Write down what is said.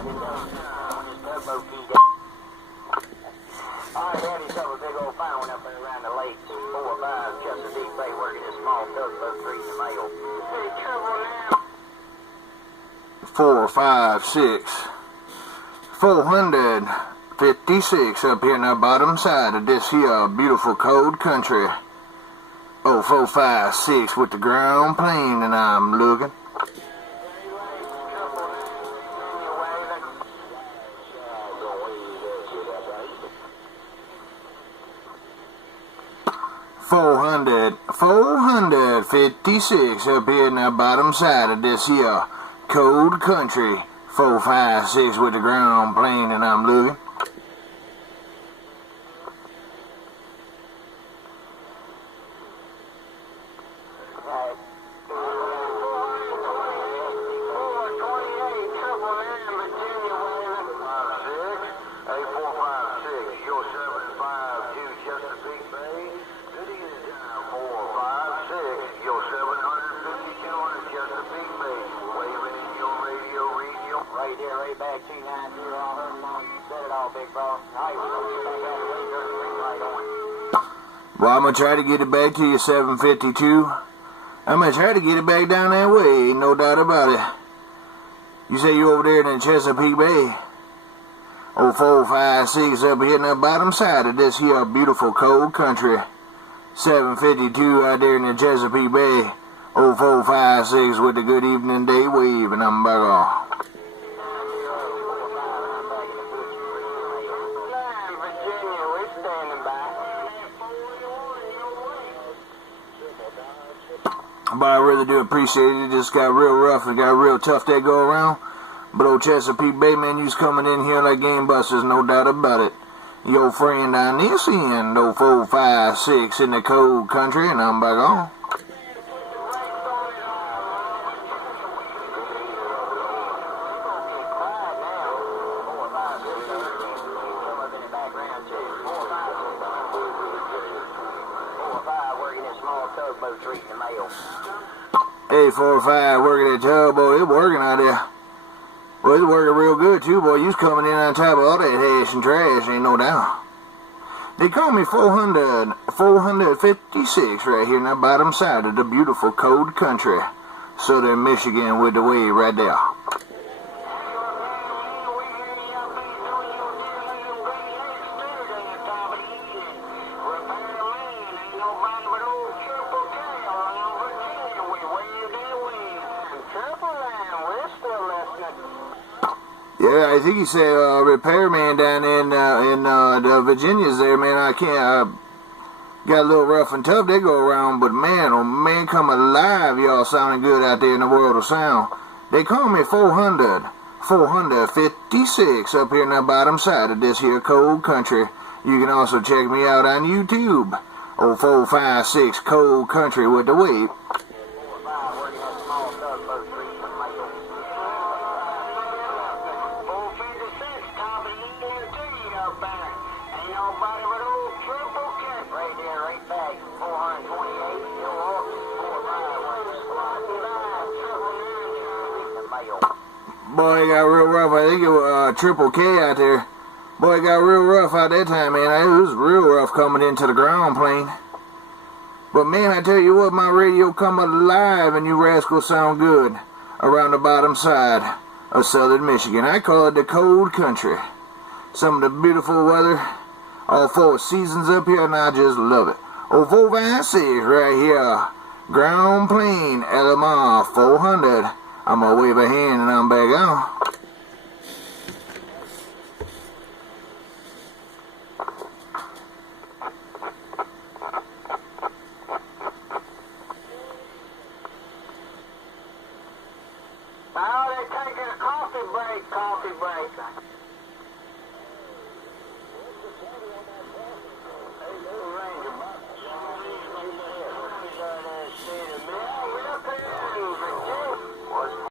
Alright, Daddy, so a big old fine one up there around the lakes. 4 or 5, Chesapeake Bay, working a small tugboat treating the mail. Hey, trouble now. 4, 5, 6, 456 up here in the bottom side of this here beautiful cold country. Oh, 4, 5, 6 with the ground plane, and I'm looking. $456 up here in the bottom side of this here cold country. 4, 5, 6 with the ground plane, and I'm looking. Right there, right back, 290, all her along. Set it all, big bro. All right, we're going to get back out of the way, turn the ring light on. Well, I'm going to try to get it back to you, 752. I'm going to try to get it back down that way, ain't no doubt about it. You say you over there in the Chesapeake Bay? Oh, 4, 5, 6 up here in the bottom side of this here beautiful cold country. 752 out there in the Chesapeake Bay. Oh, 4, 5, 6 with the good evening day wave, and I'm back off. But I really do appreciate it. It just got real rough and got real tough that go around. But old Chesapeake Bay, man, you's coming in here like game busters, no doubt about it. Your friend on this end, oh 4, 5, 6 in the cold country, and I'm back on. Hey, 4 or 5 working that tugboat, it's working out there. Well, it's working real good too, boy. You's coming in on top of all that hash and trash, ain't no doubt. They call me 456 right here in the bottom side of the beautiful cold country. Southern Michigan with the wave right there. Yeah, I think he said repairman down in the Virginias there, man. I can't. Got a little rough and tough they go around, but man, oh man, come alive, y'all sounding good out there in the world of sound. They call me 456 up here in the bottom side of this here cold country. You can also check me out on YouTube. Oh, 456 cold country with the wave. Boy, it got real rough. I think it was Triple K out there. Boy, it got real rough out that time, man. It was real rough coming into the ground plane. But man, I tell you what, my radio come alive and you rascals sound good around the bottom side of Southern Michigan. I call it the cold country. Some of the beautiful weather, all 4 seasons up here, and I just love it. Oh, 456 right here. Ground plane, LMR 400. I'm gonna wave a hand and I'm back on. Now they're taking a coffee break.